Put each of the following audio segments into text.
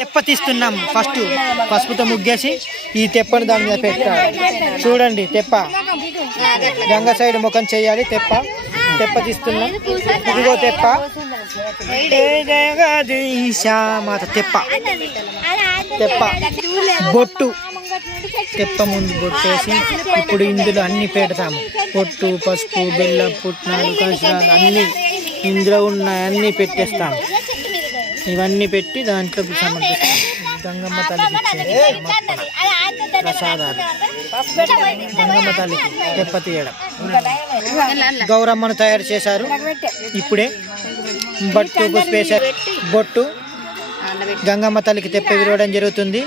తెప్ప తీస్తున్నాం. ఫస్ట్ పసుపుతో ముగ్గేసి ఈ తెప్పని దాని మీద పెట్టాలి. చూడండి తెప్ప గంగ సైడ్ ముఖం చేయాలి. తెప్ప తీస్తున్నాం. ఇదిగో తెప్ప మాత తెప్ప బొట్టు తెప్ప ముందు బొట్టేసి ఇప్పుడు ఇందులో అన్ని పెడతాము. పొట్టు, పసుపు, బెల్లం, పుట్నాలు, కషాయాలు అన్నీ ఇందులో ఉన్నాయి అన్నీ పెట్టేస్తాము. ఇవన్నీ పెట్టి దాంట్లో సమర్పిస్తాం. గంగమ్మ తల్లికి ప్రసాదాలు. గంగమ్మ తల్లికి తెప్ప తీయడం. గౌరమ్మను తయారు చేశారు. ఇప్పుడే బొట్టు స్పెషల్ బొట్టు గంగమ్మ తల్లికి తెప్ప విరవడం జరుగుతుంది.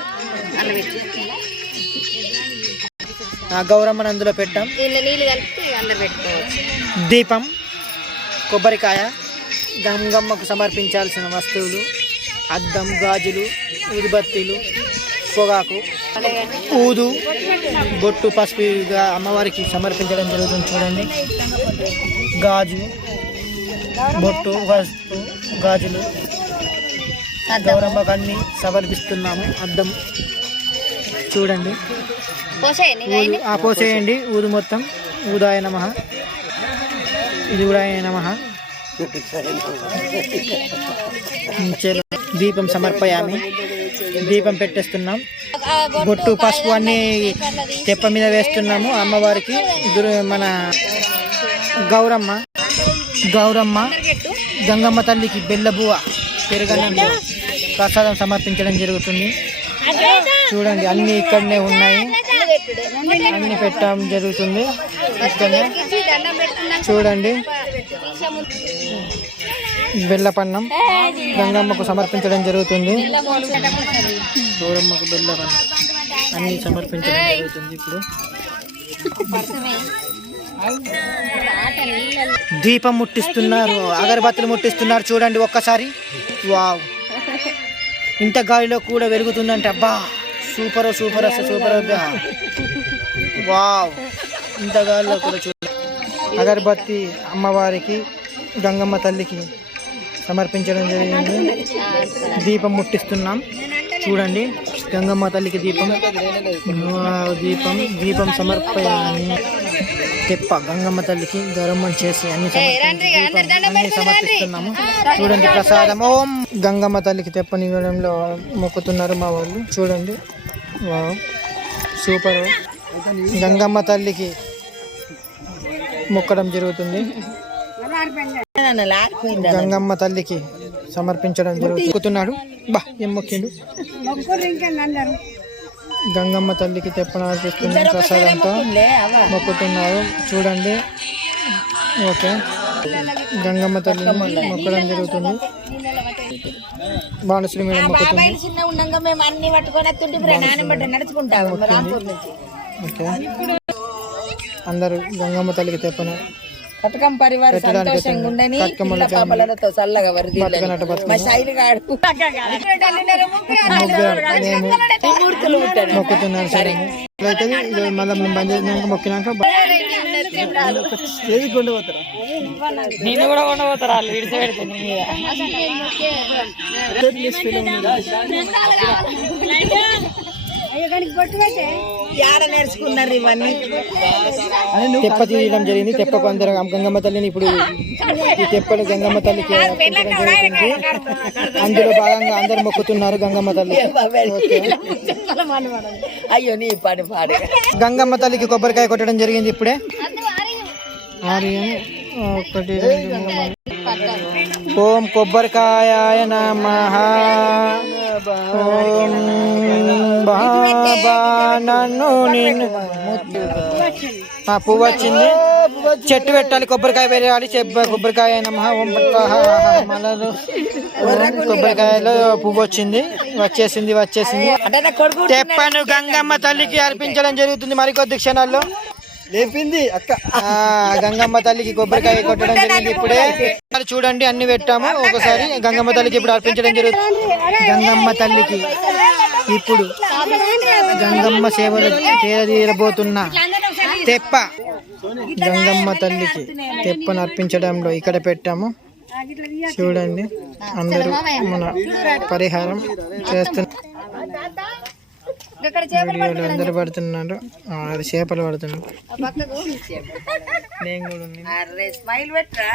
ఆ గౌరమ్మను అందులో పెట్టాం. దీపం, కొబ్బరికాయ, గంగమ్మకు సమర్పించాల్సిన వస్తువులు, అద్దం, గాజులు, ఉదిబత్తీలు, పొగాకు, ఊదు, బొట్టు, పసుపుగా అమ్మవారికి సమర్పించడం జరుగుతుంది. చూడండి గాజు, బొట్టు, పసుపు, గాజులు గౌరమ్మకు అన్ని సమర్పిస్తున్నాము. అద్దం చూడండి పోసేయండి. ఊదు మొత్తం. ఊదాయ నమః, ఇది ఊదాయ నమః. దీపం సమర్పయామి. దీపం పెట్టేస్తున్నాం. బొట్టు, పసుపు అన్ని తెప్ప మీద వేస్తున్నాము. అమ్మవారికి మన గౌరమ్మ గంగమ్మ తల్లికి బెల్లబువ్వ పెరుగన్నంలో ప్రసాదం సమర్పించడం జరుగుతుంది. చూడండి అన్ని ఇక్కడనే ఉన్నాయి. అన్ని పెట్టడం జరుగుతుంది. ఇక్కడనే చూడండి బెల్లపన్నం గంగమ్మకు సమర్పించడం జరుగుతుంది. గౌరమ్మకు బెల్లపన్నం అన్ని సమర్పించడం జరుగుతుంది. ఇప్పుడు దీపం ముట్టిస్తున్నారు. అగరబత్తులు ముట్టిస్తున్నారు. చూడండి ఒక్కసారి. వావ్, ఇంత గాలిలో కూడా వెలుగుతుందంటే అబ్బా సూపర్ సూపర్ సూపర్. వావ్, ఇంత గాలిలో కూడా చూడండి. అగరబత్తి అమ్మవారికి గంగమ్మ తల్లికి సమర్పించడం జరిగింది. దీపం ముట్టిస్తున్నాం. చూడండి గంగమ్మ తల్లికి దీపం సమర్పయామి. తెప్ప గంగమ్మ తల్లికి గౌరమ్మను చేసి అన్ని సమర్పిస్తున్నాము. చూడండి ప్రసాదం. ఓం గంగమ్మ తల్లికి తెప్పనివ్వడంలో మొక్కుతున్నారు మా వాళ్ళు. చూడండి వావ్ సూపర్. గంగమ్మ తల్లికి మొక్కడం జరుగుతుంది. గంగమ్మ తల్లికి సమర్పించడం జరుగుతుంది. మొక్కుతున్నాడు. బా ఏం మొక్కిండు. గంగమ్మ తల్లికి తెప్పన అర్పిస్తున్న ప్రసాదంతో మొక్కుతున్నారు. చూడండి ఓకే. గంగమ్మ తల్లిని మొక్కడం జరుగుతుంది. బాణశ్రీ మేడం మొక్కుతుంది. ఓకే, అందరూ గంగమ్మ తల్లికి తెప్పన పథకం పరివార సంతోషంగా ఉండని పాపలతో చల్లగా మొక్కుతున్నారు. సరే అయితే మళ్ళీ మేము బంద్ చేసినాక మొక్కినాక నేను కూడా ఉండబోతారా విడిచి పెడితే నేర్చుకున్నారు ఇవన్నీ. తెప్ప తీయడం జరిగింది. తెప్పకు అందరూ గంగమ్మ తల్లిని ఇప్పుడు ఈ తెప్పలు గంగమ్మ తల్లికి అందులో భాగంగా అందరు మొక్కుతున్నారు గంగమ్మ తల్లి. అయ్యో నీ పాడు పాడు. గంగమ్మ తల్లికి కొబ్బరికాయ కొట్టడం జరిగింది ఇప్పుడే. ఒకటి ఓం కొబ్బరికాయ నమః. ఓం బాబా నన్ను నిన్ను పువ్వు వచ్చింది. చెట్టు పెట్టాలి, కొబ్బరికాయ వేయాలి. కొబ్బరికాయ నమః. ఓం కొబ్బరికాయలో పువ్వు వచ్చింది. వచ్చేసింది. తెప్పను గంగమ్మ తల్లికి అర్పించడం జరుగుతుంది మరికొద్ది క్షణాల్లో. లేపింది అక్క. గంగమ్మ తల్లికి కొబ్బరికాయ కొట్టడం జరిగింది ఇప్పుడే. చూడండి అన్ని పెట్టాము. ఒకసారి గంగమ్మ తల్లికి ఇప్పుడు అర్పించడం జరుగుతుంది. గంగమ్మ తల్లికి ఇప్పుడు గంగమ్మ సేవలు తీరబోతున్న తెప్ప గంగమ్మ తల్లికి తెప్పను అర్పించడంలో ఇక్కడ పెట్టాము. చూడండి అందరూ మన పరిహారం చేస్తున్నారు. వీడియోలు అందరు పడుతున్నారు. అది చేపలు పడుతున్నారు. నేను కూడా స్మైల్ పెట్టరా